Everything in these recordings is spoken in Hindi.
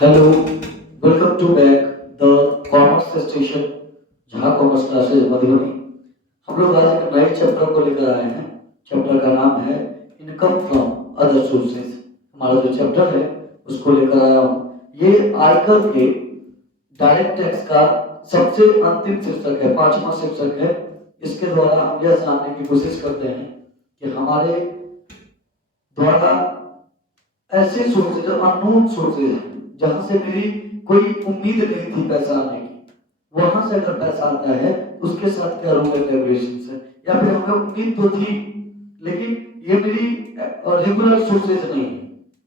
Hello, welcome to back the commerce station जहाँ कॉमर्स क्लासेस मधुबनी। हम लोग आज एक नए चैप्टर को लेकर आए हैं। चैप्टर का नाम है इनकम फ्रॉम अदर सोर्सेज। हमारा जो चैप्टर है उसको लेकर आया हूँ। ये आयकर के डायरेक्ट टैक्स का सबसे अंतिम शीर्षक है, पांचवा शीर्षक है। इसके द्वारा हम यह जानने की कोशिश करते हैं कि हमारे द्वारा ऐसे सोर्सेज अननोन सोर्सेज हैं जहां से मेरी कोई उम्मीद नहीं थी पैसा आने की, वहां से अगर पैसा आता है उसके साथ क्या रूल एंड रेगुलेशंस है, या फिर हमें उम्मीद तो थी लेकिन ये मेरी रेगुलर सोर्सेज नहीं है,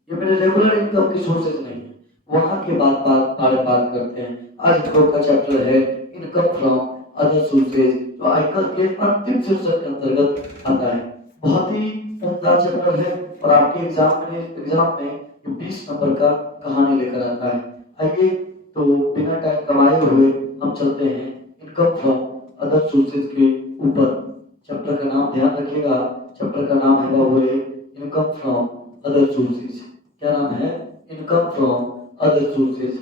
ये मेरे रेगुलर इनकम की सोर्सेज नहीं है, वहां के बात करते हैं। आज हम लोग का चैप्टर है इनकम फ्रॉम अदर सोर्सेज, जो आयकर के अंतिम शीर्षक के अंतर्गत आता है। बहुत ही उम्दा चैप्टर है और आपके एग्जाम में 20 नंबर का कहानी लेकर आता है। आइए तो बिना टाइम गवाए हुए हम चलते हैं इनकम फ्रॉम अदर सोर्सेज के ऊपर। चैप्टर का नाम ध्यान रखिएगा, चैप्टर का नाम है बाबूरे इनकम फ्रॉम अदर सोर्सेज। क्या नाम है? Income from other sources.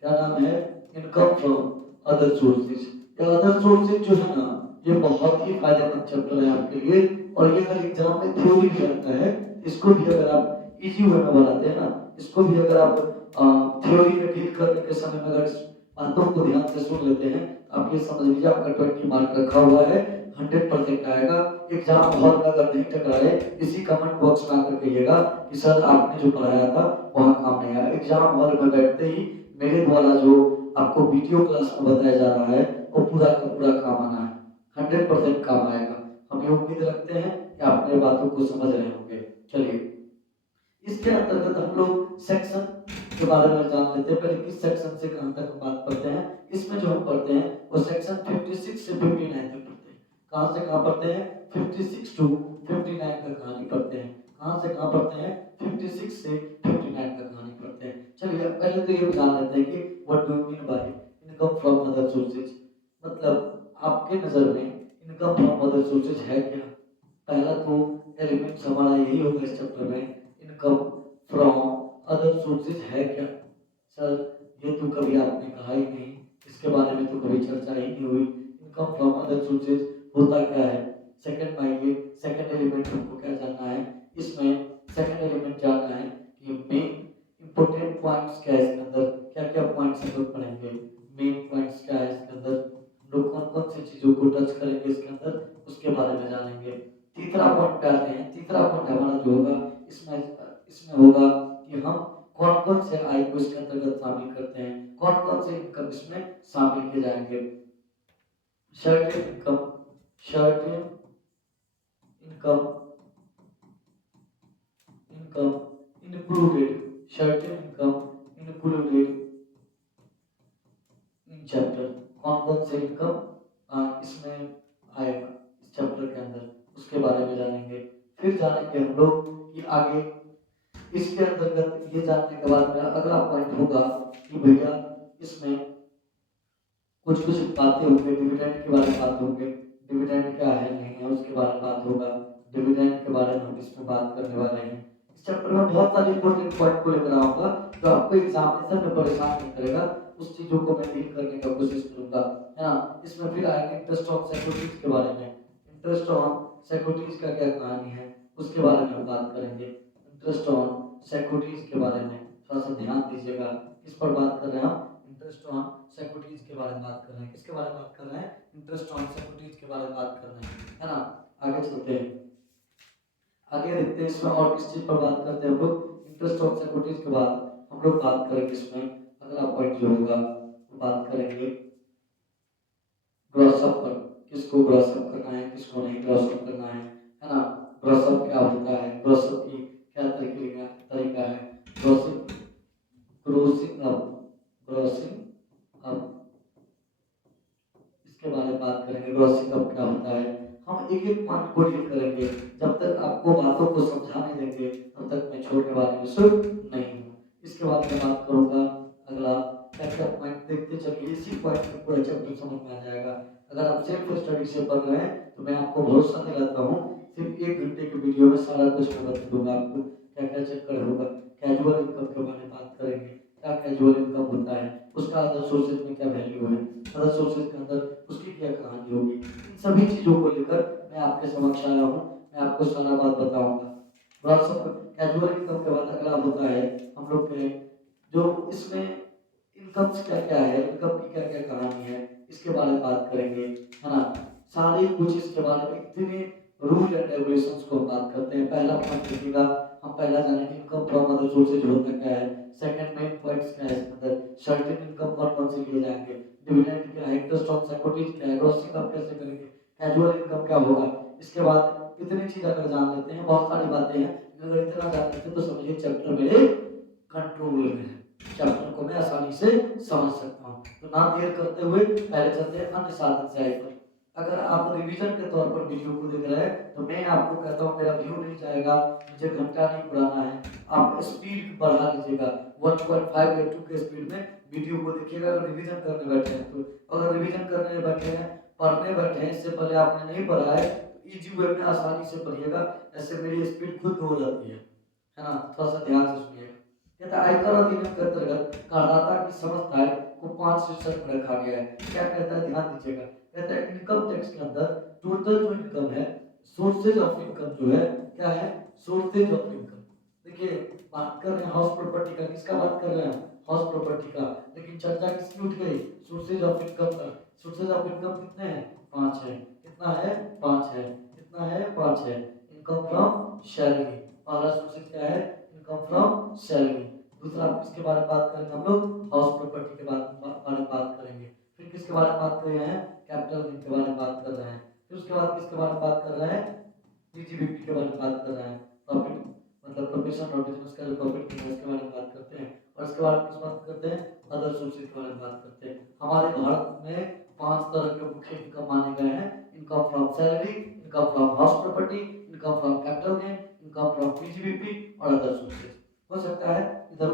क्या नाम है? Income from other sources. ये अदर सोर्सेज जो है ना, ये बहुत ही फायदेमंद चैप्टर है आपके लिए। और ये अगर एग्जाम में थ्योरी भी आता है, इसको भी अगर आप इजी वे में बनाते हैं ना, इसको भी अगर आप थ्योरी में डील करने के समय में अगर इस बातों को ध्यान से सुन लेते हैं, आप ये समझ लीजिए आपका 20 मार्क रखा हुआ है, 100% आएगा। एग्जाम हॉल में अगर नहीं टकराए, इसी कमेंट बॉक्स में आकर कहिएगा कि सर आपने जो पढ़ाया था वहाँ काम नहीं आया। एग्जाम हॉल में बैठते ही मेरे द्वारा जो आपको वीडियो क्लास में बताया जा रहा है वो पूरा का पूरा काम आना है, 100% काम आएगा। हम ये उम्मीद रखते हैं कि आप मेरी बातों को समझ रहे होंगे। चलिए, इसके अंतर्गत हम लोग सेक्शन के बारे में जान लेते हैं। पहले किस सेक्शन से कहां तक हम बात करते हैं। इसमें जो हम पढ़ते हैं वो सेक्शन 56 से 59 तक पढ़ते हैं। कहां से कहां पढ़ते हैं? 56 टू 59 तक कहानी पढ़ते हैं। कहां से कहां पढ़ते हैं? 56 से 59 तक कहानी पढ़ते हैं। चलिए पहले तो ये जान लेते हैं कि what do you mean by income from other sources. मतलब आपके नजर में इनकम फ्रॉम अदर सोर्सेज है क्या? पहला तो एलिमेंट हमारा यही होगा इस चैप्टर में, इनकम फ्रॉम अदर सोर्सेज है क्या? सर ये तो कभी आपने कहा ही नहीं, इसके बारे में तो कभी चर्चा ही नहीं हुई। इनकम फ्रॉम अदर सोर्सेज होता क्या है? सेकंड माइए, सेकंड एलिमेंट हमको क्या जानना है इसमें? सेकंड एलिमेंट जानना है कि मेन इंपॉर्टेंट पॉइंट्स क्या है इसके अंदर, क्या क्या पॉइंट्स हम लोग पढ़ेंगे, मेन पॉइंट्स क्या है इसके अंदर, लोग कौन कौन सी चीजों को टच करेंगे इसके अंदर, उसके बारे में जानेंगे। तीसरा पॉइंट पे आते हैं। तीसरा पॉइंट हमारा जो होगा इसमें इसमें होगा कि हम कौन कौन से आय को इसके अंतर्गत शामिल करते हैं, कौन कौन से इनकम इसमें शामिल किए जाएंगे। Shirt income, shirt income, income included, shirt income included in chapter. कौन कौन से इनकम इसमें आएगा इस चैप्टर के अंदर, उसके बारे में जानेंगे। फिर जानेंगे हम लोग कि आगे इसके अंतर्गत ये जानने के बाद मेरा अगला पॉइंट होगा कि भैया इसमें कुछ कुछ बातें होंगे, डिविडेंड के बारे में बात होंगे, डिविडेंड क्या है नहीं है उसके बारे में बात होगा। डिविडेंड के बारे में हम इसमें बात करने वाले हैं। इस चैप्टर में बहुत सारे इंपॉर्टेंट पॉइंट को लेकर आऊंगा जो आपको एग्जामिनेशन में परेशान नहीं करेगा, उस चीजों को मैं डील करने का कोशिश करूंगा, है ना। इसमें फिर आएंगे इंटरेस्ट ऑन सिक्योरिटीज के बारे में। इंटरेस्ट ऑन सिक्योरिटीज का क्या कहानी है उसके बारे में हम बात करेंगे। इंटरेस्ट ऑन सिक्योरिटीज के बारे में थोड़ा सा ध्यान दीजिएगा, किस पर बात कर रहे हैं हम? इंटरेस्ट ऑन सिक्योरिटीज के बारे में बात कर रहे हैं। किसके बारे में बात कर रहे हैं? इंटरेस्ट ऑन सिक्योरिटीज के बारे में बात कर रहे हैं, है ना। आगे चलते हैं, आगे देखते हैं इसमें और किस चीज पर बात करते हैं हम लोग। इंटरेस्ट ऑन सिक्योरिटीज के बाद हम लोग बात करेंगे इसमें अगला पॉइंट जो होगा वो बात करेंगे ग्रॉस अप पर। किसको ग्रॉस अप करना है, किसको नहीं ग्रॉस अप करना है ना। ग्रॉस अप क्या होता है, ग्रॉस अप की क्या तरीका है। Grossing, grossing up, grossing up, इसके बारे में बात करेंगे। ग्रॉसिंग अप क्या होता है, हम एक एक पॉइंट को डील करेंगे। जब तक आपको बातों को समझा नहीं देंगे तब तक मैं छोड़ने वाले में शुभ नहीं हूँ। इसके बाद मैं बात करूंगा अगला क्या क्या पॉइंट, देखते चलिए इसी पॉइंट में पूरा चैप्टर समझ में आ जाएगा। अगर आप सेल्फ स्टडी से पढ़ रहे हैं तो मैं आपको भरोसा दिलाता हूँ सिर्फ 1 घंटे की वीडियो में सारा कुछ मैं बता दूंगा आपको। क्या क्या चक्कर होगा, कैजुअल इनकम के बारे में बात करेंगे, क्या कैजुअल इनकम होता है, उसका अदर सोर्सेज में क्या वैल्यू है, अदर सोर्सेज के अंदर उसकी क्या कहानी होगी, इन सभी चीज़ों को लेकर मैं आपके समक्ष आया हूँ। मैं आपको सारा बात बताऊंगा। कैजुअल इनकम के बाद अगला होता है हम लोग के जो इसमें इनकम्स क्या क्या है, इनकम की क्या क्या कहानी है, इसके बारे में बात करेंगे, है ना। सारी कुछ इसके बारे में इतने रूल एंड रेगुलेशंस को बात करते हैं। पहला पॉइंट देखिएगा, हम पहला जानेंगे इनकम फ्रॉम अदर सोर्सेज होता क्या है। सेकंड मेन पॉइंट्स क्या है इसके अंदर, सर्टेन इनकम कौन कौन से लिए जाएंगे, डिविडेंड क्या है, इंटरेस्ट ऑन सिक्योरिटीज क्या है, ग्रॉस इनकम कैसे करेंगे, कैजुअल इनकम क्या होगा। इसके बाद इतनी चीज अगर जान लेते हैं, बहुत सारी बातें हैं, अगर इतना जान लेते हैं तो समझिए चैप्टर मेरे कंट्रोल में है, चैप्टर को मैं आसानी से समझ सकता हूँ। तो ना देर करते हुए पहले चलते हैं अन्य साधन से आए पर। अगर आप रिवीजन के तौर पर वीडियो को देख रहे हैं तो मैं आपको कहता हूँ मेरा व्यू नहीं जाएगा, मुझे घंटा नहीं पुराना है, आप स्पीड बढ़ा लीजिएगा 1.5 या 2 के स्पीड में वीडियो को देखिएगा। अगर रिवीजन करने बैठे हैं तो, अगर रिवीजन करने बैठे हैं, पढ़ने बैठे हैं, इससे पहले आपने नहीं पढ़ा है तो इजी वे में आसानी से पढ़िएगा। ऐसे मेरी स्पीड खुद हो जाती है ना। थोड़ा सा ध्यान से सुनिएगा। कहता है आयकर अधिनियम के अंतर्गत करदाता की समझदारी को 5 शीर्षक में रखा गया है। क्या कहता है, ध्यान दीजिएगा। कहता है इनकम टैक्स के अंदर टोटल जो इनकम है, सोर्सेज ऑफ इनकम जो है, क्या है, सोर्सेज ऑफ इनकम। देखिए बात कर रहे हैं हाउस प्रॉपर्टी का, किसका बात कर रहे हैं, हाउस प्रॉपर्टी का, लेकिन चर्चा किसकी उठ गई, सोर्सेज ऑफ इनकम का। सोर्सेज ऑफ इनकम कितने हैं, 5 है। कितना है, 5 है। कितना है, 5 है। इनकम फ्रॉम सैलरी, पहला सोर्सेज क्या है, इनकम फ्रॉम सैलरी। दूसरा इसके बारे में बात करेंगे हम लोग, हाउस प्रॉपर्टी के बारे में बात करेंगे। फिर किसके बारे में बात कर रहे हैं, कैपिटल गेन के बारे में बात कर रहे हैं। फिर उसके बाद किसके बारे में बात कर रहे हैं, पीजीबीपी के बारे में बात कर रहे हैं, प्रॉफिट मतलब प्रोफेशन और बिजनेस का जो प्रॉफिट है उसके बारे में बात करते हैं। और इसके बाद किस बात करते हैं, अदर सोर्सेज के बारे में बात करते हैं। हमारे भारत में 5 तरह के मुख्य इनकम माने गए हैं, income from salary, income from house property, income from capital gain, income from PGBP और अदर सोर्सेज। हो सकता है इधर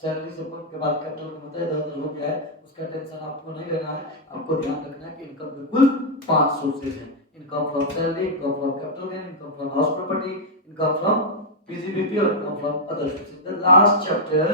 सैलरी से के बाद कैपिटल गेन होता है, इधर उधर हो गया है, उसका टेंशन आपको नहीं लेना है। आपको ध्यान रखना है कि इनकम के कुल 5 सोर्सेज हैं, income from salary, income from capital gain, income from house property, income from PGBP और income from other sources. The last chapter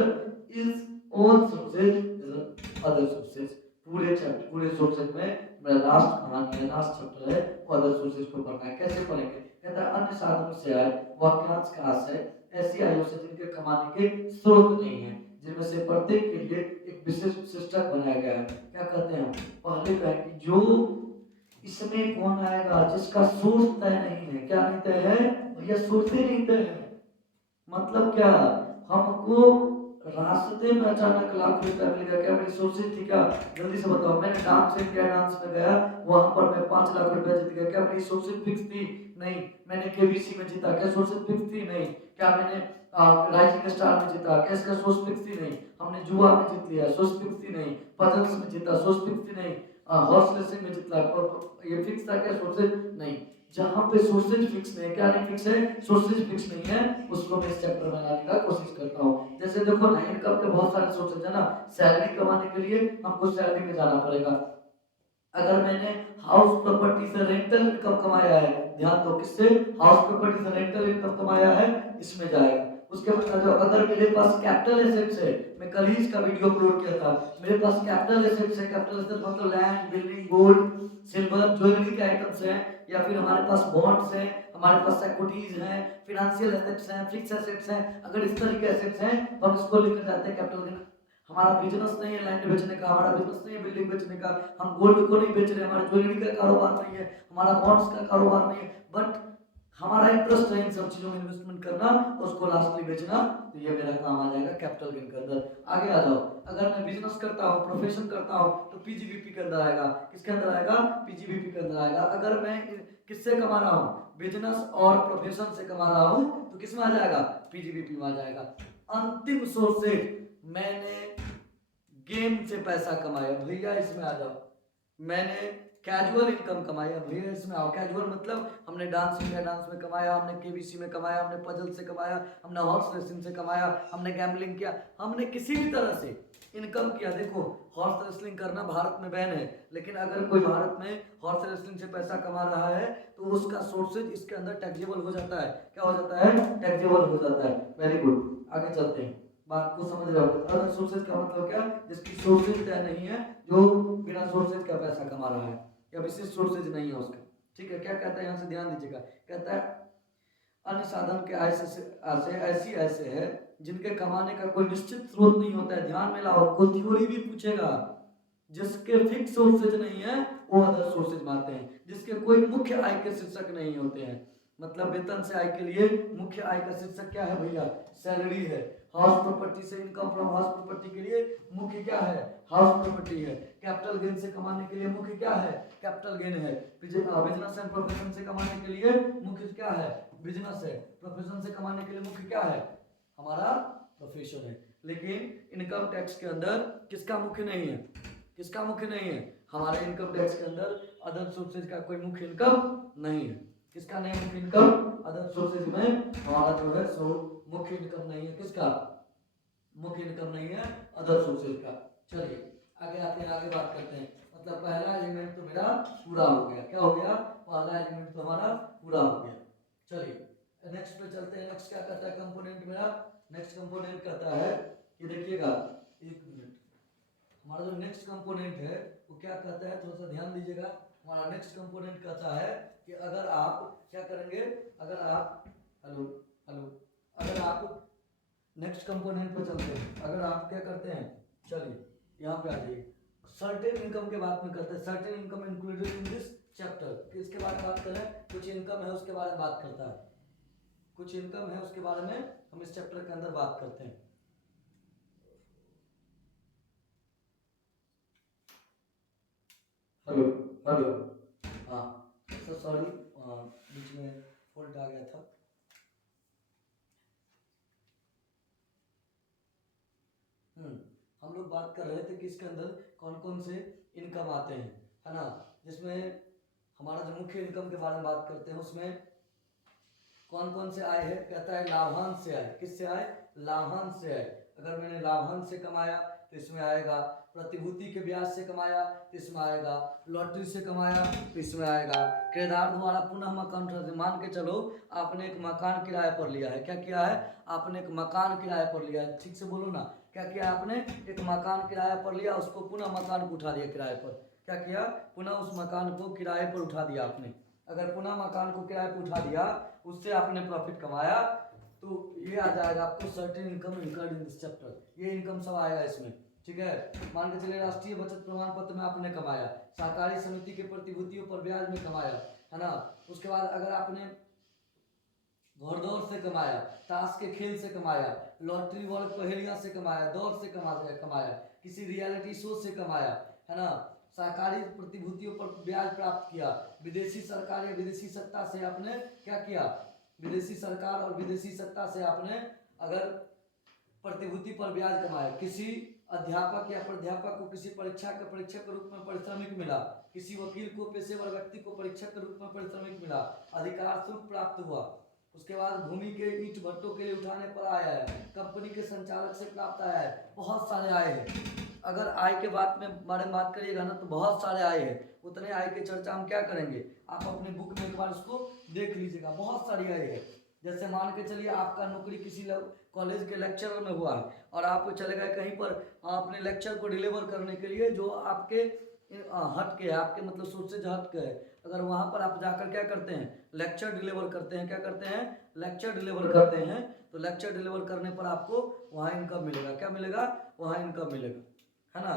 is all sources is other sources. पूरे चैप्टर, पूरे सोर्सेज में मेरा लास्ट कहानी है, लास्ट चैप्टर है, अदर सोर्सेज को पढ़ना है। कैसे पढ़ेंगे, कहता है अन्य साधनों से आए वाक्यांश का आशय ऐसी आयु से जिनके कमाने के स्रोत नहीं है, जिनमें से प्रत्येक के लिए एक विशेष सिस्टम बनाया गया है। क्या कहते हैं, पहले कहें कि जो इसमें कौन आएगा जिसका सोर्स तय नहीं है, क्या नहीं तय है भैया, सोर्स ही नहीं तय है। मतलब क्या, हमको रास्ते में अचानक लाख रुपया मिल गया, क्या मेरी सोर्सेज थी क्या, जल्दी से बताओ। मैंने डांस इंडिया डांस में गया, वहां पर मैं 5 लाख रुपया जीत गया, क्या मेरी सोर्सेज फिक्स थी, नहीं। मैंने केबीसी में जीता, क्या सोर्सेज फिक्स थी, नहीं। क्या मैंने राइजिंग स्टार में जीता, क्या इसका सोर्स फिक्स थी, नहीं। हमने जुआ में जीत लिया, सोर्स फिक्स थी, नहीं। पजल्स में जीता, सोर्स फिक्स थी, नहीं। हॉर्स रेसिंग में जीता, ये फिक्स था क्या सोर्सेज, नहीं। जहां पे सोर्सेज फिक्स नहीं है, क्या नहीं फिक्स है, सोर्सेज फिक्स नहीं है, उसको मैं इस चैप्टर में लाने का कोशिश करता हूँ। जैसे देखो ना, इनकम के बहुत सारे सोर्सेज है ना। सैलरी कमाने के लिए हमको सैलरी में जाना पड़ेगा। अगर मैंने हाउस प्रॉपर्टी से रेंटल इनकम कमाया है, ध्यान दो, किससे, हाउस प्रॉपर्टी से रेंटल इनकम कमाया है, इसमें जाएगा। उसके बाद अगर मेरे पास कैपिटल एसेट्स है, मैं कल ही इसका वीडियो अपलोड किया था, मेरे पास कैपिटल एसेट्स है, कैपिटल एसेट्स मतलब land, building, gold, silver, jewellery के आइटम्स हैं, या फिर हमारे पास बॉन्ड्स हैं, हमारे पास सिक्योरिटीज हैं, फाइनेंशियल एसेट्स हैं, फिक्स एसेट्स हैं। अगर इस तरह के एसेट्स हैं तो हम इसको लेकर जाते हैं कैपिटल गेन। हमारा बिजनेस नहीं है लैंड बेचने का, हमारा बिजनेस नहीं है बिल्डिंग बेचने का, हम गोल्ड को नहीं बेच रहे, हमारे ज्वेलरी का कारोबार नहीं है, हमारा बॉन्ड्स का कारोबार नहीं है, बट हमारा इंटरेस्ट है इन सब चीजों में इन्वेस्टमेंट करना, उसको लास्टली बेचना, तो ये मेरा काम आ जाएगा कैपिटल गेन के अंदर। आगे आ जाओ, अगर मैं बिजनेस करता हूँ, प्रोफेशन करता हूँ, तो पीजीबीपी के अंदर आएगा, किसके अंदर आएगा, पीजीबीपी के अंदर आएगा। अगर मैं किससे कमा रहा हूँ, बिजनेस और प्रोफेशन से कमा रहा हूँ, तो किस में आ जाएगा, पीजीबीपी में आ जाएगा। अंतिम सोर्सेज, मैंने गेम से पैसा कमाया भैया, इसमें आ जाओ। मैंने कैजुअल इनकम कमाया भैया, इसमें आओ। कैजुअल मतलब हमने डांस इंडिया डांस में कमाया, हमने केबीसी में कमाया, हमने पजल से कमाया, हमने हॉर्स रेसिंग से कमाया, हमने गैम्बलिंग किया, हमने किसी भी तरह से इनकम किया। देखो हॉर्स रेसलिंग करना भारत में बैन है, लेकिन अगर कोई भारत में हॉर्स रेसलिंग से पैसा कमा रहा है तो उसका सोर्सेज इसके अंदर टैक्सेबल हो जाता है। क्या हो जाता है, टैक्सेबल हो जाता है। वेरी गुड, आगे चलते हैं। बात को समझ रहे हो। अदर सोर्सेज का मतलब क्या, जिसकी सोर्सेज तय नहीं है, जो बिना सोर्सेज का पैसा कमा रहा है या विशेष सोर्सेज नहीं है उसका। ठीक है, क्या कहता है यहाँ से ध्यान दीजिएगा, कहता है अन्य साधन के ऐसे ऐसे है जिनके कमाने का कोई निश्चित स्रोत नहीं होता है। ध्यान में लाओ, कोई थ्योरी भी पूछेगा, जिसके फिक्स सोर्सेज नहीं है वो अदर सोर्सेज में आते हैं, जिसके कोई मुख्य आय के शीर्षक नहीं होते हैं। मतलब वेतन से आय के लिए मुख्य आय का शीर्षक क्या है भैया, सैलरी है। हाउस प्रॉपर्टी से इनकम फ्रॉम हाउस प्रॉपर्टी के लिए मुख्य क्या है, हाउस प्रॉपर्टी है। कैपिटल गेन से कमाने के लिए मुख्य क्या है, कैपिटल गेन है। बिजनेस एंड प्रोफेशन से कमाने के लिए मुख्य क्या है, बिजनेस है। प्रोफेशन से कमाने के लिए मुख्य क्या है, हमारा प्रोफेशन है। लेकिन इनकम टैक्स के अंदर किसका मुख्य नहीं है, किसका मुख्य नहीं है, हमारे इनकम टैक्स के अंदर अदर सोर्सेज का कोई मुख्य इनकम नहीं है। किसका नहीं मुख्य इनकम, अदर सोर्सेज में हमारा जो है सो मुख्य इनकम नहीं है। किसका मुख्य इनकम नहीं है, अदर सोर्सेज का। चलिए आगे आते हैं, आगे बात करते हैं। मतलब पहला एलिमेंट तो मेरा पूरा हो गया। क्या हो गया, पहला एलिमेंट तो हमारा पूरा हो गया। चलिए नेक्स्ट पे चलते हैं। नेक्स्ट क्या कहता है कंपोनेंट मेरा, नेक्स्ट कंपोनेंट कहता है कि देखिएगा, एक मिनट, हमारा जो नेक्स्ट कंपोनेंट है वो क्या कहता है, थोड़ा सा ध्यान दीजिएगा। हमारा नेक्स्ट कंपोनेंट कहता है कि अगर आप क्या करेंगे, अगर आप हेलो हेलो अगर आप नेक्स्ट कंपोनेंट पे चलते हैं, अगर आप क्या करते हैं, चलिए यहाँ पे आ जाइए। सर्टेन इनकम के बात में करते हैं। Certain income included in this chapter, किसके बारे में बात कर रहे हैं, कुछ इनकम है उसके बारे में बात करता है, कुछ इनकम है उसके बारे में हम इस चैप्टर के अंदर बात करते हैं। हेलो हेलो, हाँ सर सॉरी, बीच में फॉल्ट आ गया था। हम लोग बात कर रहे थे कि इसके अंदर कौन कौन से इनकम आते हैं, है ना। जिसमें हमारा जो मुख्य इनकम के बारे में बात करते हैं उसमें कौन कौन से आय है, कहता है लाभांश से आय। किससे आय, लाभांश से आय। अगर मैंने लाभांश से कमाया तो इसमें आएगा, प्रतिभूति के ब्याज से कमाया तो इसमें आएगा, लॉटरी से कमाया तो इसमें आएगा, किराएदार द्वारा पुनः मकान, मान के चलो आपने एक मकान किराए पर लिया है। क्या किया है, आपने एक मकान किराए पर लिया है, ठीक से बोलो ना, क्या किया आपने, एक मकान किराए पर लिया, उसको पुनः मकान को उठा दिया किराए पर। क्या किया, पुनः उस मकान को किराए पर उठा दिया आपने। अगर पुनः मकान को किराए पर उठा दिया, उससे आपने प्रॉफिट कमाया, तो ये आ जाएगा आपको certain income incurred in this chapter. ये इनकम सब आएगा इसमें, ठीक है। मान के चलिए राष्ट्रीय बचत प्रमाण पत्र में आपने कमाया, सहकारी समिति के प्रतिभूतियों पर ब्याज में कमाया, है ना। उसके बाद अगर आपने घोड़दौड़ से कमाया, ताश के खेल से कमाया, लॉटरी वर्ग पहेलियां से कमाया, दौड़ से कमाया, किसी रियलिटी शो से कमाया, है ना, सहकारी प्रतिभूतियों पर ब्याज प्राप्त किया, विदेशी सरकार या विदेशी सत्ता से आपने क्या किया, विदेशी सरकार और विदेशी सत्ता से आपने अगर प्रतिभूति पर ब्याज कमाया, किसी अध्यापक या प्राध्यापक को किसी परीक्षा के परीक्षक के रूप में पारिश्रमिक मिला, किसी वकील को पेशेवर व्यक्ति को परीक्षक के रूप में पारिश्रमिक मिला, अधिकार शुल्क प्राप्त हुआ। उसके बाद भूमि के ईंट भट्टों के लिए उठाने पर आया है, कंपनी के संचालक से प्राप्त आया है, बहुत सारे आए हैं। अगर आय के बारे में बात करिएगा ना तो बहुत सारे आए हैं। उतने आय की चर्चा हम क्या करेंगे, आप अपने बुक में एक बार उसको देख लीजिएगा, बहुत सारी आय है। जैसे मान के चलिए आपका नौकरी किसी कॉलेज के लेक्चरर में हुआ है और आप चले गए कहीं पर अपने लेक्चर को डिलीवर करने के लिए, जो आपके हट के, आपके मतलब सोर्सेज हट के है। अगर वहां पर आप जाकर क्या करते हैं, लेक्चर डिलीवर करते हैं, क्या करते हैं, लेक्चर डिलीवर करते हैं, तो लेक्चर डिलीवर करने पर आपको वहाँ इनकम मिलेगा। क्या मिलेगा, वहाँ इनकम मिलेगा, है ना।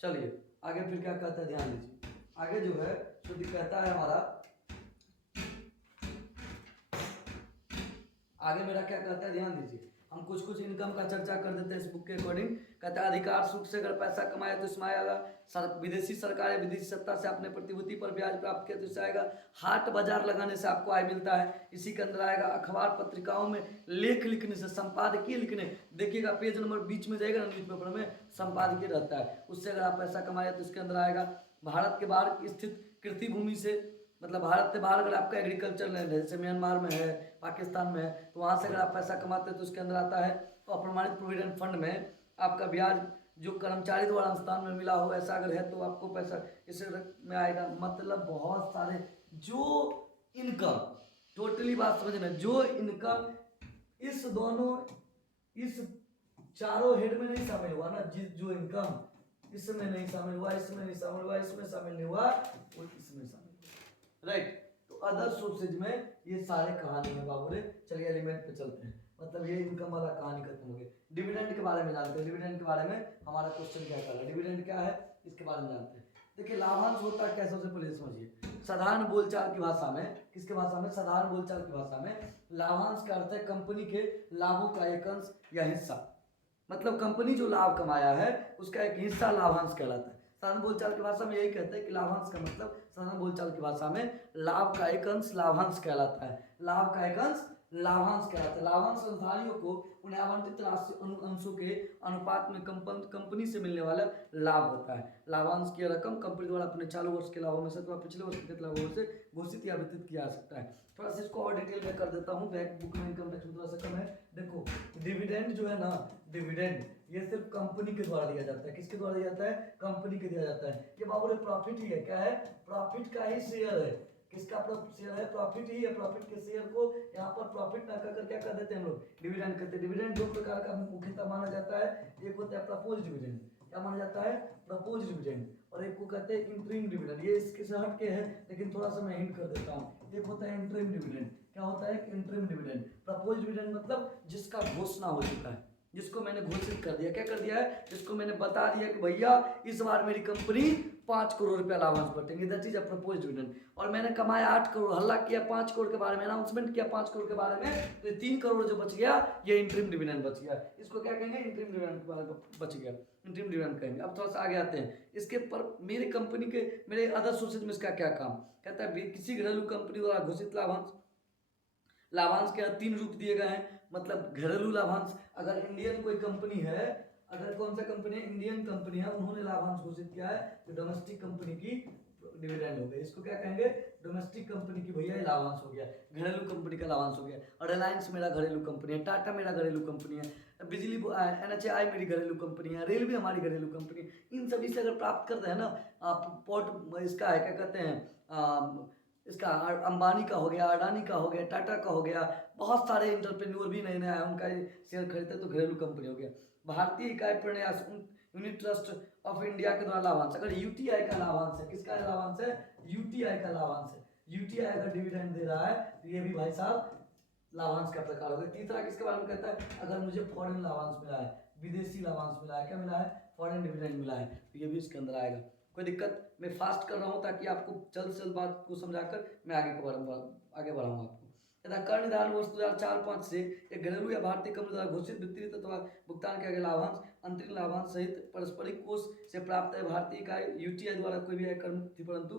चलिए आगे फिर क्या कहता है, ध्यान दीजिए। आगे जो है तो कहता है हमारा, आगे मेरा क्या कहता है, ध्यान दीजिए। हम कुछ कुछ इनकम का चर्चा कर देते हैं इस बुक के अकॉर्डिंग। कहता है अधिकार सूट से अगर पैसा कमाया तो इसमें आएगा, विदेशी सरकार या विदेशी सत्ता से आपने प्रतिभूति पर ब्याज प्राप्त किया तो इससे आएगा, हाट बाजार लगाने से आपको आय मिलता है, इसी के अंदर आएगा, अखबार पत्रिकाओं में लेख लिखने से, संपादकीय लिखने, देखिएगा पेज नंबर बीच में जाएगा ना, न्यूज़पेपर में संपादकीय रहता है, उससे अगर आप पैसा कमाए तो इसके अंदर आएगा। भारत के बाहर स्थित कृषि भूमि से, मतलब भारत से बाहर अगर आपका एग्रीकल्चर लैंड है, जैसे म्यांमार में है, पाकिस्तान में है, तो वहाँ से अगर आप पैसा कमाते हैं तो उसके अंदर आता है। तो अप्रमाणित प्रोविडेंट फंड में आपका ब्याज जो कर्मचारी द्वारा अनुदान में मिला हो, ऐसा अगर है तो आपको पैसा इस में आएगा। मतलब बहुत सारे जो इनकम, टोटली बात समझना, जो इनकम इस दोनों, इस चारों हेड में नहीं शामिल हुआ ना, जो इनकम इसमें नहीं शामिल हुआ, इसमें नहीं शामिल हुआ, इसमें शामिल नहीं हुआ, वो इसमें शामिल हुआ, राइट। तो अदर सोर्सेज में ये सारे कहानी है बाबू रे। चलिए एलिमेंट पे चलते हैं, मतलब ये इनकम वाला कहानी खत्म हो गई। डिविडेंड के बारे में जानते हैं, डिविडेंड के बारे में हमारा क्वेश्चन क्या कर रहा है, डिविडेंड क्या है इसके बारे में जानते हैं। देखिए लाभांश होता है क्या, सबसे पहले समझिए। साधारण बोलचाल की भाषा में, किसके भाषा में, साधारण बोलचाल की भाषा में लाभांश का अर्थ है कंपनी के लाभों का एक अंश या हिस्सा, मतलब कंपनी जो लाभ कमाया है उसका एक हिस्सा लाभांश कहलाता है। साधारण बोलचाल की भाषा में यही कहते हैं कि लाभांश का मतलब साधारण बोलचाल की भाषा में लाभ का एक अंश लाभांश कहलाता है, लाभ का एक अंश लाभांश कहलाता है। लाभांश अंशधारियों को उन्हें आवंटित राशि अंशों के अनुपात में कंपनी से मिलने वाला लाभ होता है। लाभांश की रकम कंपनी द्वारा अपने चालू वर्ष के लाभों में से अथवा पिछले वर्ष के लाभों से घोषित या वितरित किया जा सकता है। थोड़ा सा इसको और डिटेल में कर देता हूँ, बैक बुक में इनकम टैक्स में थोड़ा सा कम है। देखो डिविडेंड जो है ना, डिविडेंड ये सिर्फ कंपनी के द्वारा दिया जाता है। किसके द्वारा दिया जाता है, कंपनी के दिया जाता है। ये बाबू प्रॉफिट ही है, क्या है, प्रॉफिट का ही शेयर है। किसका शेयर है, प्रॉफिट ही है। प्रॉफिट के शेयर को यहाँ पर प्रॉफिट ना कहकर क्या कर देते हैं हम लोग, डिविडेंड कहते हैं। डिविडेंड दो प्रकार का मुख्यतः माना जाता है, एक होता है प्रपोज डिविडेंड, क्या माना जाता है, प्रपोज डिविडेंड, और एक को कहते हैं इंटरिम डिविडेंड। ये इसके से हट के है लेकिन थोड़ा सा मैं हिंट कर देता हूँ। एक होता है इंटरिम डिविडेंड, क्या होता है, इंटरिम डिविडेंड। प्रपोज डिविडेंड मतलब जिसका घोषणा हो चुका है, जिसको मैंने घोषित कर दिया, क्या कर दिया है, जिसको मैंने बता दिया कि भैया इस बार मेरी कंपनी 5 करोड़ रुपया लाभांश बटेंगे, that is a propose dividend. और मैंने कमाया 8 करोड़, हल्ला किया 5 करोड़ के बारे में, अनाउंसमेंट किया 5 करोड़ के बारे में, तो 3 करोड़ जो बच गया ये इंटरिम डिविडेंड बच गया। इसको क्या कहेंगे, इंटरिम डिविडेंड के बारे में बच गया, इंटरिम डिविडेंड कहेंगे। अब थोड़ा सा आगे आते हैं इसके पर, मेरी कंपनी के, मेरे अदर सोर्सेज में इसका क्या काम, कहता है किसी घरेलू कंपनी द्वारा घोषित लाभांश, लाभांश के 3 रूप दिए गए हैं, मतलब घरेलू लाभांश, अगर इंडियन कोई कंपनी है, अगर कौन सा कंपनी है, इंडियन कंपनी है, उन्होंने लाभांश घोषित किया है तो डोमेस्टिक कंपनी की डिविडेंड हो गई, इसको क्या कहेंगे, डोमेस्टिक कंपनी की भैया लाभांश हो गया, घरेलू कंपनी का लाभांश हो गया। और रिलायंस मेरा घरेलू कंपनी है, टाटा मेरा घरेलू कंपनी है, बिजली NHAI मेरी घरेलू कंपनी है, रेलवे हमारी घरेलू कंपनी है। इन सभी से अगर प्राप्त करते हैं ना, आप पोर्ट इसका है, क्या कहते हैं, इसका अंबानी का हो गया, अडानी का हो गया, टाटा का हो गया, बहुत सारे इंटरप्रेन्योर भी नए नए आए, उनका शेयर खरीदते तो घरेलू कंपनी हो गया। भारतीय इकाई प्रन्यास यूनिट ट्रस्ट ऑफ इंडिया के द्वारा लाभांश, अगर यूटीआई का लाभांश है, किसका लाभांश है, यूटीआई का लाभांश है, यूटीआई अगर डिविडेंड दे रहा है तो ये भी भाई साहब लाभांश का प्रकार होगा। तीसरा किसके बारे में कहता है, अगर मुझे फॉरेन लाभांश मिला है, विदेशी लाभांश मिला है, क्या मिला है, फॉरेन डिविडेंड मिला है, तो ये भी इसके अंदर आएगा। कोई दिक्कत, मैं फास्ट कर रहा हूँ ताकि आपको जल्द से जल्द बात को समझाकर मैं आगे बढ़ाऊंगा आपको। कर निर्धारण वर्ष 2004-5 से एक घरेलू या भारतीय कंपनी द्वारा घोषित वितरित अथवा भुगतान किया गया लाभांश अंतरिम लाभांश सहित पारस्परिक कोष से प्राप्त है। भारतीय इकाई यूटीआई द्वारा कोई भी आयकर मुक्त थी, परंतु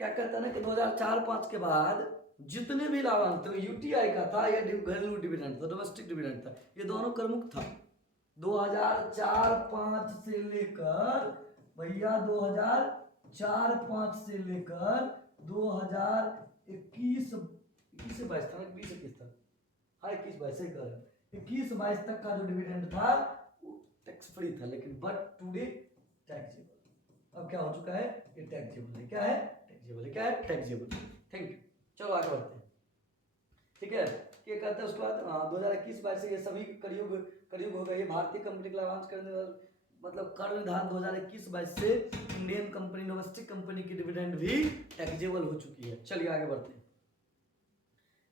क्या कहता है ना कि 2004-5 के बाद जितने भी लाभांश थे यूटीआई का था या घरेलू डिविडेंड था, डोमेस्टिक डिविडेंड था, ये दोनों कर मुक्त था। 2004-5 से लेकर भैया 2004-5 से लेकर 2021 से 22 था, 20-21 था, हाँ 21-22 ही कर, 21-22 तक का जो डिविडेंड था वो टैक्स फ्री था, लेकिन बट टुडे टैक्सेबल। अब क्या हो चुका है, ये टैक्सेबल है, क्या है, टैक्सेबल है, क्या है, टैक्सेबल। थैंक यू, चलो आगे बढ़ते हैं, ठीक है। क्या कहते हैं उसके बाद 2021-22 से ये सभी कलयुग हो गए। भारतीय कंपनी का लाभांश करने वाले, मतलब कर निर्धारण 2021-22 से इंडियन कंपनी, डोमेस्टिक कंपनी की डिविडेंड भी टैक्सेबल हो चुकी है। चलिए आगे बढ़ते हैं।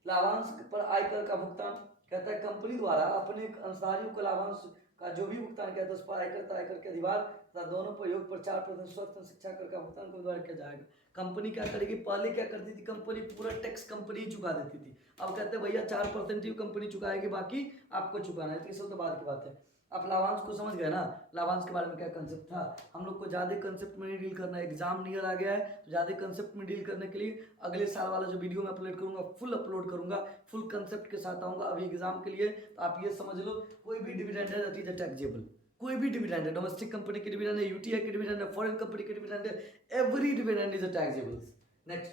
लाभांश पर आयकर का भुगतान, कहता है कंपनी द्वारा अपने अंशधारियों को लाभांश का जो भी भुगतान किया उस पर आयकर के अधिभार तथा दोनों प्रयोग पर 4% स्वतंत्र शिक्षा कर का भुगतान कंपनी द्वारा किया जाएगा। कंपनी क्या करेगी, पहले क्या करती थी, कंपनी पूरा टैक्स कंपनी ही चुका देती थी। अब कहते हैं भैया 4% ही कंपनी चुकाएगी, बाकी आपको चुकाना है। तो ये सब तो बाद की बात है। आप लाभांश को समझ गए ना, लाभांश के बारे में क्या कंसेप्ट था। हम लोग को ज़्यादा कंसेप्ट में नहीं डील करना है, एग्जाम नियर आ गया है, तो ज़्यादा कंसेप्ट में डील करने के लिए अगले साल वाला जो वीडियो मैं अपलोड करूंगा फुल अपलोड करूंगा, फुल कंसेप्ट के साथ आऊंगा अभी एग्जाम के लिए। तो आप ये समझ लो, कोई भी डिविडेंड है दैट इज टैक्सेबल, कोई भी डिविडेंड है, डोमेस्टिक कंपनी की डिविडेंड है, यूटीआई की डिविडेंड है, फॉरेन कंपनी की डिविडेंड है, every dividend is taxable. Next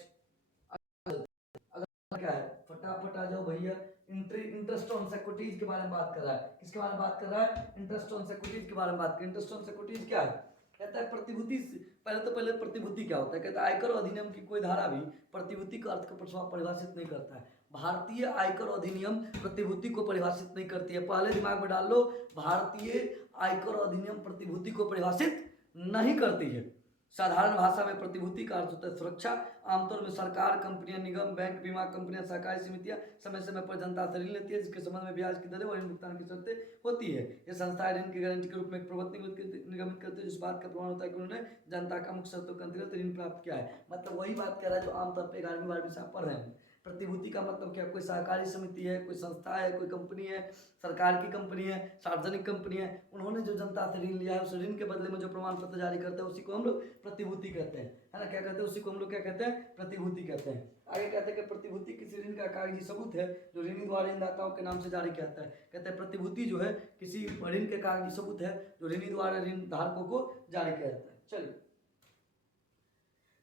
क्या है, फटाफट आ जाओ भैया। इंटरेस्ट ऑन सिक्योरिटीज के बारे में बात कर रहा है, किसके बारे में बात कर रहा है, इंटरेस्ट ऑन सिक्योरिटीज के बारे में बात कर। इंटरेस्ट ऑन सिक्योरिटीज क्या है, कहता है प्रतिभूति, पहले प्रतिभूति क्या होता है, कहता है आयकर अधिनियम की कोई धारा भी प्रतिभूति का अर्थ का परिभाषित नहीं करता है। भारतीय आयकर अधिनियम प्रतिभूति को परिभाषित नहीं करती है। पहले दिमाग में डाल लो, भारतीय आयकर अधिनियम प्रतिभूति को परिभाषित नहीं करती है। साधारण भाषा में प्रतिभूति का अर्थ होता है सुरक्षा। आमतौर में सरकार, कंपनियां, निगम, बैंक, बीमा कंपनियां, सहकारी समितियां समय समय पर जनता से ऋण लेती है, जिसके संबंध में ब्याज की दरें और ऋण भुगतान की शर्तें होती है। ये संस्थाएं ऋण की गारंटी के रूप में एक प्रपत्र निगमित करती है, जिस बात का प्रमाण होता है कि उन्होंने जनता का मुख्य शर्तों के अंतर्गत ऋण प्राप्त किया है। मतलब वही बात कह रहा है जो आमतौर पर 11वीं से आप पढ़ रहे हैं। प्रतिभूति का मतलब क्या? कोई सहकारी समिति है, कोई संस्था है, कोई कंपनी है, सरकार की कंपनी है, सार्वजनिक कंपनी है, उन्होंने जो जनता से ऋण लिया है उस ऋण के बदले में जो प्रमाण पत्र जारी करते हैं उसी को हम लोग प्रतिभूति कहते हैं, है ना। क्या कहते हैं? उसी को हम लोग क्या कहते हैं? प्रतिभूति कहते हैं। आगे कहते हैं कि प्रतिभूति किसी ऋण का कागजी सबूत है जो ऋणी द्वारा ऋणदाताओं के नाम से जारी किया जाता है। कहते हैं प्रतिभूति जो है किसी ऋण के कागजी सबूत है जो ऋणी द्वारा ऋण धारकों को जारी किया जाता है। चलिए,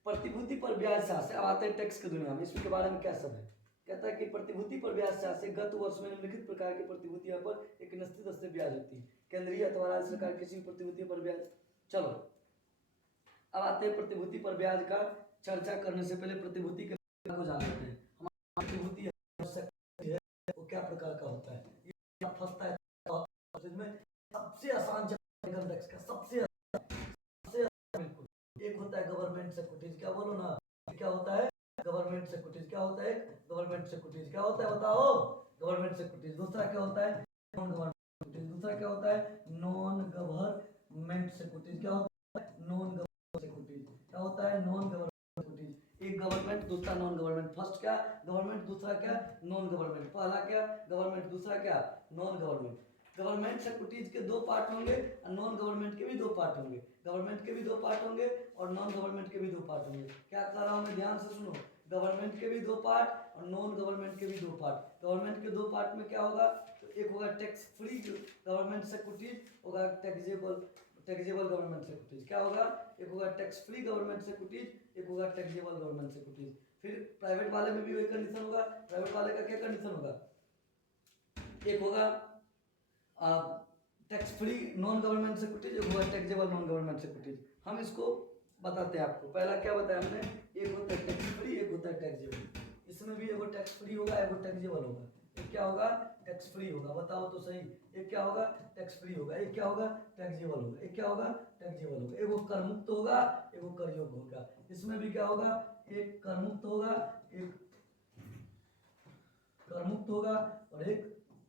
प्रतिभूति पर ब्याज से अब आते हैं टैक्स की दुनिया में। इसके बारे में क्या सब है? कहता है कि प्रतिभूति पर ब्याज से गत वर्ष में निम्नलिखित प्रकार की प्रतिभूतियों पर एक निश्चित दर से ब्याज होती है। केंद्रीय अथवा राज्य सरकार किसी भी प्रतिभूति पर ब्याज। चलो अब आते हैं प्रतिभूति पर ब्याज का चर्चा करने से पहले प्रतिभूति के को जान लेते हैं। हमारी प्रतिभूति है वो क्या प्रकार का होता है? ये फंसता है में सबसे आसान टैक्स का सबसे एक होता है गवर्नमेंट सिक्योरिटीज। क्या बोलो ना, क्या होता है? Government securities. क्या होता है? Government securities. क्या होता है बताओ? Government securities. दूसरा क्या होता है? Non government securities. दूसरा क्या होता है? Non government securities. क्या होता है? Non government securities. क्या होता है? Non government securities. एक गवर्नमेंट, दूसरा नॉन गवर्नमेंट। फर्स्ट क्या? गवर्नमेंट, दूसरा क्या? Non government. पहला क्या? गवर्नमेंट, दूसरा क्या? Non government. गवर्नमेंट सिक्योरिटीज के दो पार्ट होंगे और नॉन गवर्नमेंट के भी दो पार्ट होंगे। गवर्नमेंट के भी दो पार्ट होंगे और नॉन गवर्नमेंट के भी दो पार्ट होंगे। क्या कह रहा हूं मैं? ध्यान से सुनो। गवर्नमेंट के भी दो पार्ट और नॉन गवर्नमेंट के भी दो पार्ट। गवर्नमेंट के दो पार्ट में क्या होगा? तो एक होगा टैक्स फ्री गवर्नमेंट सिक्योरिटीज, होगा टैक्सेबल गवर्नमेंट सिक्योरिटीज। क्या होगा? एक होगा टैक्स फ्री गवर्नमेंट सिक्योरिटीज, एक होगा टैक्सेबल गवर्नमेंट सिक्योरिटीज। फिर प्राइवेट वाले में भी वही कंडीशन होगा। प्राइवेट वाले का क्या कंडीशन होगा? एक होगा tax free non government securities, एक होगा टैक्सेबल नॉन गवर्नमेंट सिक्योरिटीज। हम इसको बताते हैं आपको। पहला क्या बताया हमने? एक होता है टैक्स फ्री, एक होता है टैक्सेबल। इसमें भी एगो टैक्स फ्री होगा, एगो टैक्सेबल होगा। एक क्या होगा? टैक्स फ्री होगा। बताओ तो सही। एक क्या होगा? टैक्स फ्री होगा। एक क्या होगा? टैक्सेबल होगा। एक क्या होगा? टैक्सेबल होगा। एगो कर मुक्त होगा, एगो कर योग्य होगा। इसमें भी क्या होगा? एक कर मुक्त होगा, एक कर मुक्त होगा और एक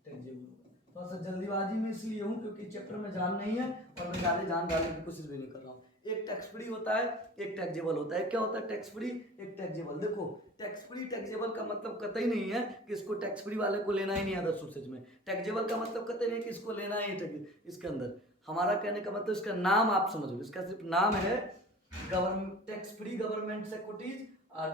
टैक्सेबल होगा। थोड़ा सा जल्दीबाजी में इसलिए हूँ क्योंकि चैप्टर में जान नहीं है और मैं ज़्यादा जान डालने की कोशिश भी नहीं कर रहा हूँ। एक टैक्स फ्री होता है, एक टैक्सेबल होता है। क्या होता है? टैक्स फ्री, एक टैक्सेबल। देखो, टैक्स फ्री टैक्सेबल का मतलब कतई नहीं है कि इसको टैक्स फ्री वाले को लेना ही नहीं अदर सोर्सेज में। टैक्सेबल का मतलब कतई नहीं है कि इसको लेना ही इसके अंदर। हमारा कहने का मतलब इसका नाम आप समझो, इसका सिर्फ नाम है government tax free government securities और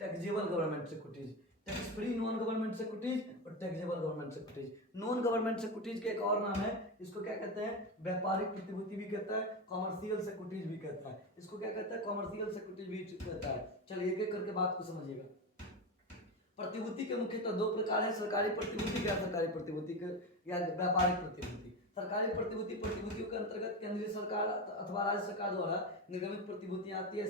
taxable government securities. Tax free non government securities और taxable government securities. Non government securities के एक और नाम है, इसको क्या कहते हैं? व्यापारिक प्रतिभूति भी कहता है, कॉमर्शियल सिक्योरिटीज भी कहता है। इसको क्या कहता है? कॉमर्शियल सिक्योरिटीज भी कहता है। चलिए एक एक करके बात को समझिएगा। प्रतिभूति के मुख्यतः दो प्रकार है, सरकारी प्रतिभूति, गैर सरकारी प्रतिभूति या व्यापारिक प्रतिभूति। सरकारी प्रतिभूति प्रतिभूतियों के अंतर्गत केंद्रीय सरकार अथवा राज्य सरकार द्वारा निर्गमित प्रतिभूतियां आती है।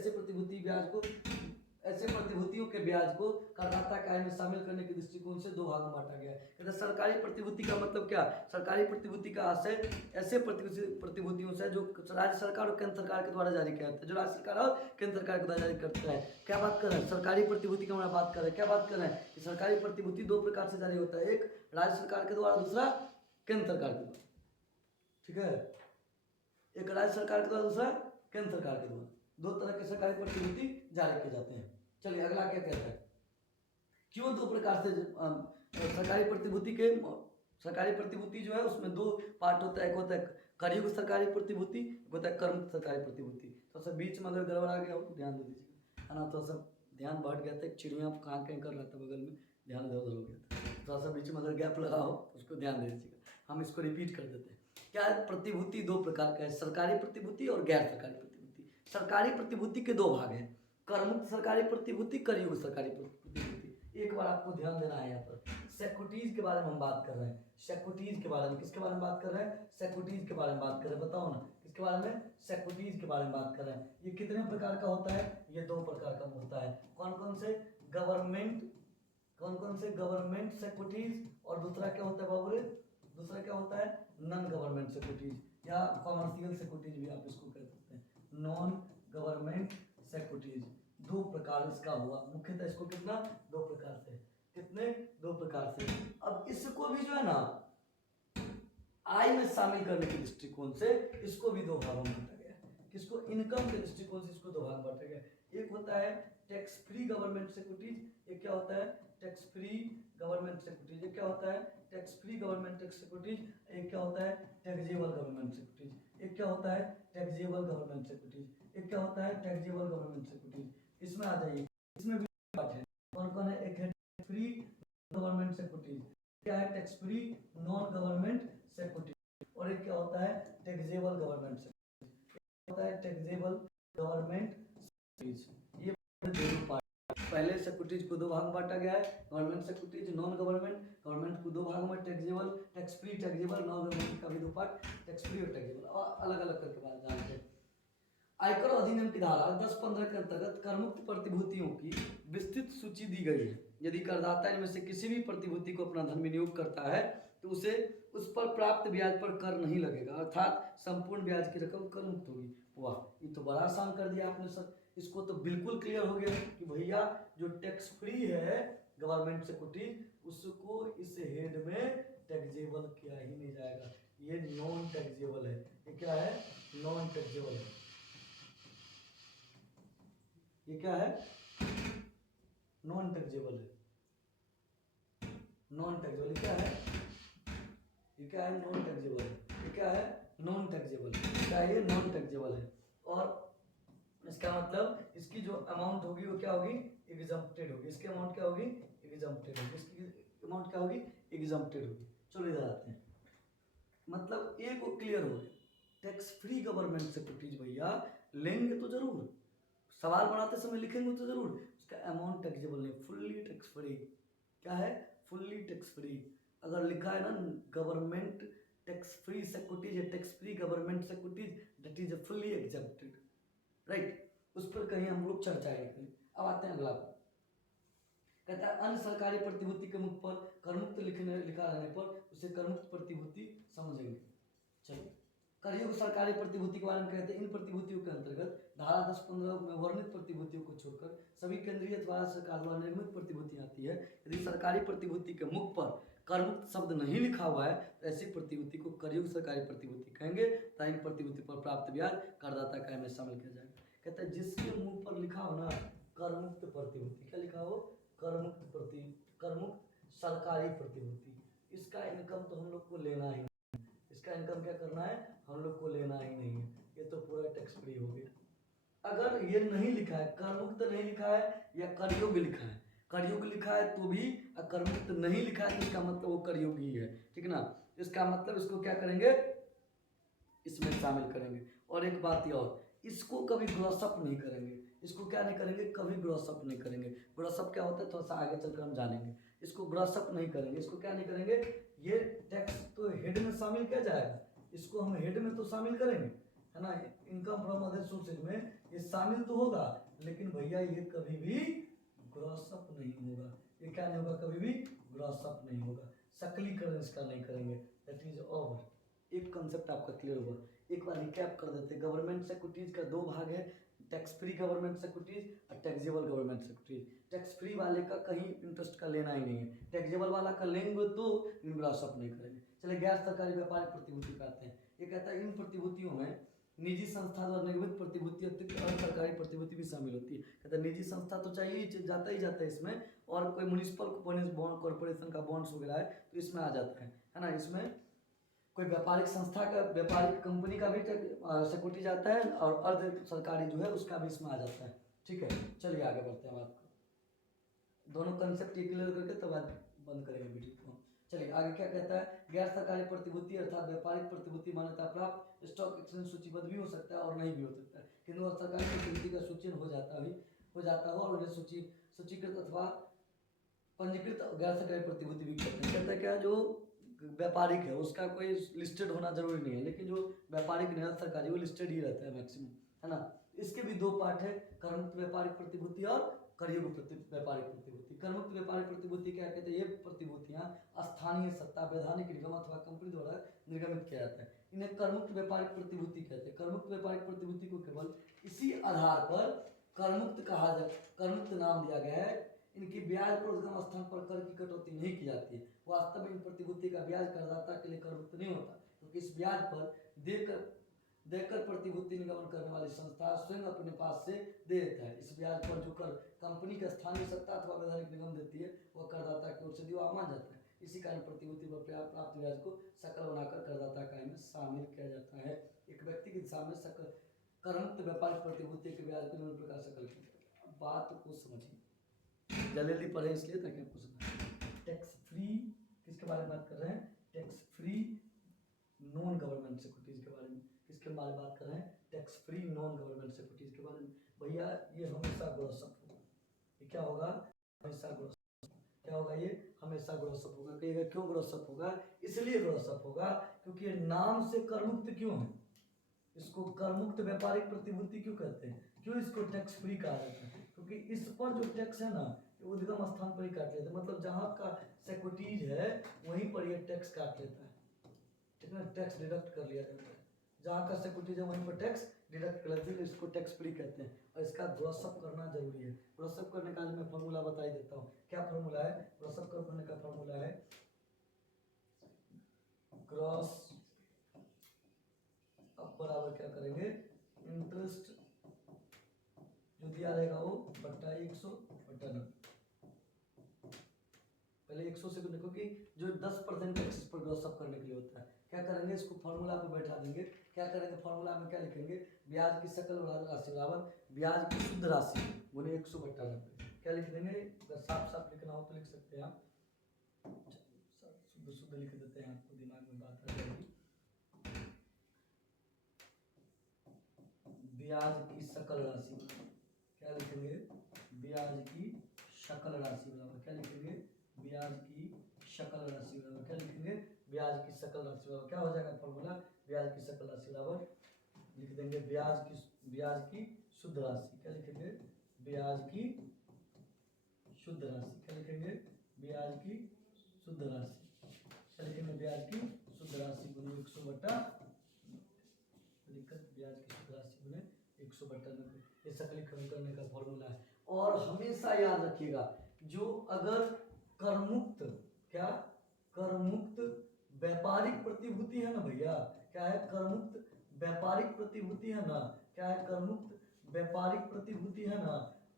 ऐसे प्रतिभूतियों के ब्याज को करदाता की आय में शामिल करने के दृष्टिकोण से दो भागों में बांटा गया है। सरकारी प्रतिभूति का मतलब क्या? सरकारी प्रतिभूति का आशय ऐसे प्रतिभूतियों से जो राज्य सरकार और केंद्र सरकार के द्वारा जारी किया जाता है, जो राज्य सरकार और केंद्र सरकार के द्वारा जारी करता है। क्या बात कर रहे हैं? सरकारी प्रतिभूति की हम बात कर रहे हैं। क्या बात कर रहे हैं? कि सरकारी प्रतिभूति दो प्रकार से जारी होता है, एक राज्य सरकार के द्वारा, दूसरा केंद्र सरकार के द्वारा। ठीक है, एक राज्य सरकार के द्वारा, दूसरा केंद्र सरकार के द्वारा। दो तरह के सरकारी प्रतिभूति जारी किए जाते हैं। चलिए अगला क्या कहता है? क्यों दो प्रकार से सरकारी प्रतिभूति जो है उसमें दो पार्ट होता है। एक होता है करयुक्त सरकारी प्रतिभूति, एक होता है कर्मुक्त सरकारी प्रतिभूति। थोड़ा सा बीच में अगर गड़बड़ा गया हो तो ध्यान दे दीजिएगा, है ना। थोड़ा सा ध्यान बढ़ गया था, एक चिड़िया कहाँ कहीं कर रहा था बगल में, ध्यान इधर उधर हो गया था। थोड़ा सा बीच में अगर गैप लगा हो उसको ध्यान दे दीजिएगा। हम इसको रिपीट कर देते हैं। क्या है? प्रतिभूति दो प्रकार का है, सरकारी प्रतिभूति और गैर सरकारी प्रतिभूति। सरकारी प्रतिभूति के दो भाग हैं, करमुक्त सरकारी प्रतिभूति, करयुक्त सरकारी प्रतिभूति। एक बार आपको ध्यान देना है, यहाँ पर सिक्योरिटीज के बारे में हम बात कर रहे हैं। सिक्योरिटीज के बारे में किसके बारे में बात कर रहे हैं? सिक्योरिटीज के बारे में बात कर रहे हैं। बताओ ना किसके बारे में? सिक्योरिटीज के बारे में बात कर रहे हैं। ये कितने प्रकार का होता है? ये दो प्रकार का होता है। कौन कौन से? गवर्नमेंट कौन कौन से? गवर्नमेंट सिक्योरिटीज, और दूसरा क्या होता है बाबू? दूसरा क्या होता है? नॉन गवर्नमेंट सिक्योरिटीज या कॉमर्शियल सिक्योरिटीज भी आप इसको कह सकते हैं। नॉन गवर्नमेंट सिक्योरिटीज, दो प्रकार इसका हुआ मुख्यतः। इसको कितना? दो प्रकार से। कितने? दो प्रकार से। अब इसको भी जो है ना आय में शामिल करने के दृष्टिकोण से इसको भी दो भागों में बांटा गया। किसको? इनकम के दृष्टिकोण से इसको दो भाग में बांटा गया। एक होता है टैक्स फ्री गवर्नमेंट सिक्योरिटीज, एक क्या होता है? Tax free government securities. एक क्या होता है? Tax free government tax securities. एक क्या होता है? Taxable government securities. एक क्या होता है? Taxable government securities. एक क्या होता है? Taxable government securities. इसमें आ जाइए, इसमें भी पार्ट है। कौन कौन है? एक है फ्री गवर्नमेंट सिक्योरिटीज, क्या है? Tax free non government securities. और एक क्या होता है? Taxable government securities. होता है टैक्सेबल गवर्नमेंट सिक्योरिटीज। ये दोनों पार्ट। पहले सिक्योरिटीज को दो भाग में बांटा गया है, government securities, non government. Government को दो भाग में, taxable, tax free, taxable, non government का भी दो पार्ट, टैक्स फ्री और टैक्सेबल, और अलग अलग करके बात जानते हैं। आयकर अधिनियम की धारा 10-15 के अंतर्गत करमुक्त प्रतिभूतियों की विस्तृत सूची दी गई है। यदि करदाता इनमें से किसी भी प्रतिभूति को अपना धन विनियोग करता है तो उसे उस पर प्राप्त ब्याज पर कर नहीं लगेगा, अर्थात संपूर्ण ब्याज की रकम कर मुक्त होगी। वाह, ये तो बड़ा आसान कर दिया आपने सर। इसको तो बिल्कुल क्लियर हो गया कि भैया जो टैक्स फ्री है गवर्नमेंट सिक्योरिटीज उसको इस हेड में टैक्सेबल किया ही नहीं जाएगा। ये नॉन टैक्सेबल है। ये क्या है? नॉन टैक्सेबल है। ये क्या है? नॉन टैक्सेबल है। नॉन टैक्सेबल क्या है? ये क्या है? नॉन टैक्सेबल है। ये क्या है? Non taxable. क्या है? ये नॉन टैक्सेबल है। और इसका मतलब इसकी जो अमाउंट होगी वो क्या होगी? एग्जम्प्टेड होगी। इसकी अमाउंट क्या होगी? एग्जम्प्टेड होगी। इसकी अमाउंट क्या होगी? एग्जम्प्टेड होगी। चलो इधर आते हैं। मतलब एक को क्लियर हो गया, टैक्स फ्री गवर्नमेंट सिक्योरिटीज भैया लेंगे तो जरूर, सवाल बनाते समय लिखेंगे तो जरूर, उसका अमाउंट टैक्सेबल नहीं, फुल्ली टैक्स फ्री। क्या है? Fully tax free. अगर लिखा है ना गवर्नमेंट टैक्स फ्री सिक्योरिटीज या tax free government securities, that is fully exempted, right. उस पर कहीं हम लोग चर्चा ही करें। अब आते हैं अगला। कहता है अन्य सरकारी प्रतिभूति के मुख पर करमुक्त लिखा रहने पर उसे करमुक्त प्रतिभूति समझेंगे। चलिए, करयुक्त सरकारी प्रतिभूति के बारे में कहते हैं इन प्रतिभूतियों के अंतर्गत धारा 10-15 में वर्णित प्रतिभूतियों को छोड़कर सभी केंद्रीय अथवा सरकार द्वारा निर्मित प्रतिभूति आती है। यदि सरकारी प्रतिभूति के मुख पर करमुक्त शब्द नहीं लिखा हुआ है तो ऐसी प्रतिभूति को करयुक्त सरकारी प्रतिभूति कहेंगे तथा इन प्रतिभूति पर प्राप्त ब्याज करदाता का में शामिल किया जाएगा। कहता है जिसके मुंह पर लिखा हो ना करमुक्त प्रतिभूति, क्या लिखा हो? करमुक्त सरकारी प्रतिभूति, इसका इनकम तो हम लोग को लेना ही नहीं। इसका इनकम क्या करना है? हम लोग को लेना ही नहीं है। ये तो पूरा टैक्स फ्री हो गया। अगर ये नहीं लिखा है, करमुक्त नहीं लिखा है या करयोग्य लिखा है, करयुग लिखा है तो भी, करमुक्त नहीं लिखा है तो इसका मतलब वो करयुग ही है, ठीक ना। इसका मतलब इसको क्या करेंगे? इसमें शामिल करेंगे। और एक बात और, इसको कभी ग्रॉसअप नहीं करेंगे। इसको क्या नहीं करेंगे? कभी ग्रॉसअप नहीं करेंगे। ग्रॉसअप क्या होता है थोड़ा सा आगे चलकर हम जानेंगे। इसको ग्रॉसअप नहीं करेंगे। इसको क्या नहीं करेंगे? ये टैक्स तो हेड में शामिल किया जाएगा, इसको हम हेड में तो शामिल करेंगे, है ना। इनकम फ्रॉम अदर सोर्सेज में ये शामिल तो होगा, लेकिन भैया ये कभी भी ग्रॉसअप नहीं होगा। ये क्या नहीं होगा? कभी भी ग्रॉसअप नहीं होगा। सकलीकरण इसका नहीं करेंगे। That is over. एक कंसेप्ट आपका क्लियर होगा। एक बार रिकैप कर देते हैं। गवर्नमेंट सिक्योरिटीज का दो भाग है, टैक्स फ्री गवर्नमेंट सिक्योरिटीज और taxable government securities. Tax free वाले का कहीं इंटरेस्ट का लेना ही नहीं है, टैक्सेबल वाला का लेंगे तो ग्रॉसअप नहीं करेंगे। चलिए गैर सरकारी व्यापारिक प्रतिभूति पे आते हैं। ये कहता है इन प्रतिभूतियों में निजी संस्था द्वारा निर्मित प्रतिभूति अतिरिक्त अन्य सरकारी प्रतिभूति भी शामिल होती है। कहता है निजी संस्था तो चाहिए, जाता ही जाता है इसमें, और कोई म्यूनिसिपल बॉन्ड कॉर्पोरेशन का बॉन्ड्स वगैरह है तो इसमें आ जाता है ना। इसमें कोई व्यापारिक संस्था का, व्यापारिक कंपनी का भी सिक्योरिटी जाता है, और अर्ध सरकारी जो है उसका भी इसमें आ जाता है, ठीक है। चलिए आगे बढ़ते हैं बात को। दोनों कंसेप्ट ये क्लियर करके तब आज बंद करेंगे वीडियो को। चलिए आगे क्या कहता है? गैर सरकारी प्रतिभूति अर्थात व्यापारिक प्रतिभूति मान्यता प्राप्त स्टॉक एक्सचेंज सूचीबद्ध भी हो सकता है और नहीं भी हो सकता है, किंतु सरकारी प्रतिभूति का सूचन हो जाता हो और उन्हें सूचीकृत अथवा पंजीकृत गैर सरकारी प्रतिभूति भी कहते हैं। कहता है क्या, जो व्यापारिक है उसका कोई लिस्टेड होना जरूरी नहीं है, लेकिन जो व्यापारिक नहीं सरकारी वो लिस्टेड ही रहता है मैक्सिमम, है ना। इसके भी दो पार्ट है, करमुक्त व्यापारिक प्रतिभूति और करयुग व्यापारिक प्रतिभूति। करमुक्त व्यापारिक प्रतिभूति क्या कहते हैं? ये प्रतिभूतियां स्थानीय सत्ता, वैधानिक निगम अथवा कंपनी द्वारा निर्गमित किया जाता है, इन्हें करमुक्त व्यापारिक प्रतिभूति कहते हैं। करमुक्त व्यापारिक प्रतिभूति को केवल इसी आधार पर करमुक्त कहा जा, करमुक्त नाम दिया गया है, इनकी ब्याज पर उद्गम स्थान पर कर की कटौती नहीं की जाती है। वास्तव में इन प्रतिभूति का ब्याज करदाता के लिए करमुक्त नहीं होता, क्योंकि इस ब्याज पर देकर प्रतिभूति निगमन करने वाली संस्था स्वयं अपने पास से दे देता है। इस ब्याज पर जो कर कंपनी का स्थानीय सत्ता अथवा वैधानिक निगम देती है वह करदाता की ओर से दिया मान जाता है। इसी कारण प्रतिभूति पर प्राप्त ब्याज को सकल बनाकर करदाता का आय में शामिल किया जाता है। एक व्यक्ति के हिसाब में सकल करमुक्त व्यापारिक प्रतिभूति के ब्याज को निम्न प्रकार सकल किया जाता है। अब बात को समझिए, जल्दी पढ़े इसलिए ताकि आपको समझ। टैक्स फ्री किसके बारे में बात कर रहे हैं? Tax free non government securities के बारे में। किसके बारे में बात कर रहे हैं? Tax free non government securities के बारे में। भैया ये हमेशा ग्रॉसअप होगा। ये क्या होगा? हमेशा ग्रॉसअप। क्या होगा? ये हमेशा ग्रॉसअप होगा। कहिएगा क्यों ग्रॉसअप होगा? इसलिए ग्रॉसअप होगा क्योंकि ये नाम से करमुक्त क्यों है? इसको करमुक्त व्यापारिक प्रतिभूति क्यों कहते हैं? क्यों इसको टैक्स फ्री कहा जाता है? क्योंकि इस पर जो टैक्स है ना, उद्गम स्थान पर ही काट लेते हैं। मतलब जहाँ का सिक्योरिटीज है वहीं पर ये टैक्स काट लेता है, ठीक है, टैक्स डिडक्ट कर लिया जाता है। जहाँ का सिक्योरिटीज है वहीं पर टैक्स डिडक्ट कर लेते हैं, इसको टैक्स फ्री कहते हैं। और इसका ग्रॉसअप करना जरूरी है। ग्रॉसअप करने का आज मैं फॉर्मूला बता ही देता हूँ। क्या फॉर्मूला है? ग्रॉसअप करने का फॉर्मूला है ग्रॉस अब बराबर क्या करेंगे? इंटरेस्ट जो दिया रहेगा वो बट्टा 100 बट्टा 90। पहले 100 से देखो कि जो 10% टैक्स पर ग्रॉसअप करने के लिए होता है। क्या करेंगे? इसको फॉर्मूला पे बैठा देंगे। क्या करेंगे? फॉर्मूला में क्या लिखेंगे? ब्याज की सकल राशि बराबर ब्याज की शुद्ध राशि गुने 100 बट्टा 90। क्या लिख देंगे? अगर साफ साफ लिखना हो तो लिख सकते हैं आप, शुद्ध शुद्ध लिख देते हैं, आपको दिमाग में बात आ जाएगी। ब्याज की सकल राशि क्या लिखेंगे? ब्याज की सकल राशि बराबर क्या लिखेंगे? ब्याज की सकल राशि बराबर क्या लिखेंगे? ब्याज की सकल राशि बराबर क्या हो जाएगा फॉर्मूला? ब्याज की सकल राशि बराबर लिख देंगे ब्याज की शुद्ध राशि। क्या लिखेंगे? ब्याज की शुद्ध राशि। क्या लिखेंगे? ब्याज की शुद्ध राशि। क्या लिखेंगे? ब्याज की शुद्ध राशि गुने 100 बट्टा लिखकर ब्याज की शुद्ध राशि गुने 100 बट्टा 90। ये सकलीकरण करने का फॉर्मूला है। और हमेशा याद रखिएगा, जो अगर करमुक्त क्या करमुक्त व्यापारिक प्रतिभूति है ना भैया, क्या है? करमुक्त व्यापारिक प्रतिभूति है ना, क्या है? करमुक्त व्यापारिक प्रतिभूति है ना,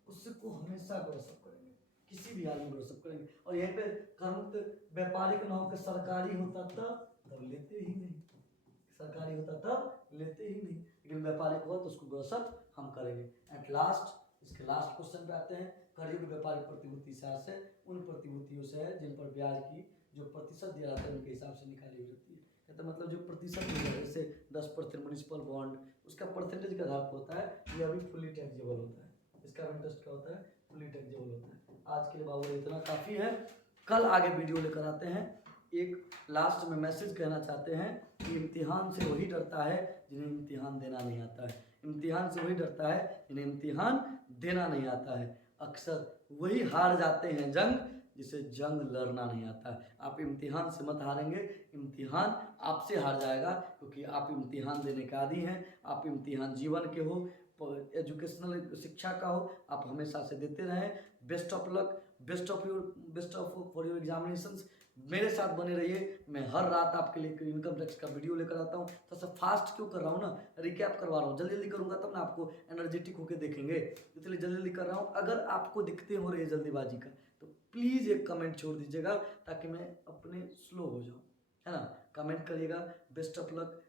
उसको हमेशा ग्रॉसअप करेंगे, किसी भी हाल में ग्रॉसअप करेंगे। और यहीं पे करमुक्त व्यापारिक ना होकर सरकारी होता तब लेते ही नहीं, सरकारी होता तब लेते ही नहीं, लेकिन व्यापारिक हुआ तो उसको ग्रॉसअप हम करेंगे। एट लास्ट इसके लास्ट क्वेश्चन पे आते हैं। करयुग व्यापारिक प्रतिभूति से उन प्रतिभूतियों से है जिन पर ब्याज की जो प्रतिशत दिया जाता है उनके हिसाब से निकाली हुई रहती है। कहते मतलब जो प्रतिशत दिया है, जैसे 10% म्युनिसिपल बॉन्ड, उसका परसेंटेज के आधार पर होता है, ये अभी फुली टैक्सेबल होता है। इसका इंटरेस्ट क्या होता है? फुली टैक्सेबल होता है। आज के लिए बाबू इतना काफ़ी है, कल आगे वीडियो लेकर आते हैं। एक लास्ट में मैसेज कहना चाहते हैं कि इम्तिहान से वही डरता है जिन्हें इम्तिहान देना नहीं आता है। इम्तिहान से वही डरता है जिन्हें इम्तिहान देना नहीं आता है। अक्सर वही हार जाते हैं जंग जिसे जंग लड़ना नहीं आता है। आप इम्तिहान से मत हारेंगे, इम्तिहान आपसे हार जाएगा, क्योंकि आप इम्तिहान देने के आदी हैं। आप इम्तिहान जीवन के हो, एजुकेशनल शिक्षा का हो, आप हमेशा से देते रहें। Best of luck, best of for your examinations. मेरे साथ बने रहिए। मैं हर रात आपके लिए इनकम टैक्स का वीडियो लेकर आता हूँ। थोड़ा सा फास्ट क्यों कर रहा हूँ ना, रिकैप करवा रहा हूँ। जल्दी जल्दी करूँगा तब ना आपको एनर्जेटिक होकर देखेंगे, इसलिए जल्दी जल्दी कर रहा हूँ। अगर आपको दिक्कतें हो रही है जल्दीबाजी का तो प्लीज़ एक कमेंट छोड़ दीजिएगा ताकि मैं अपने स्लो हो जाऊँ, है ना। कमेंट करिएगा। Best of luck.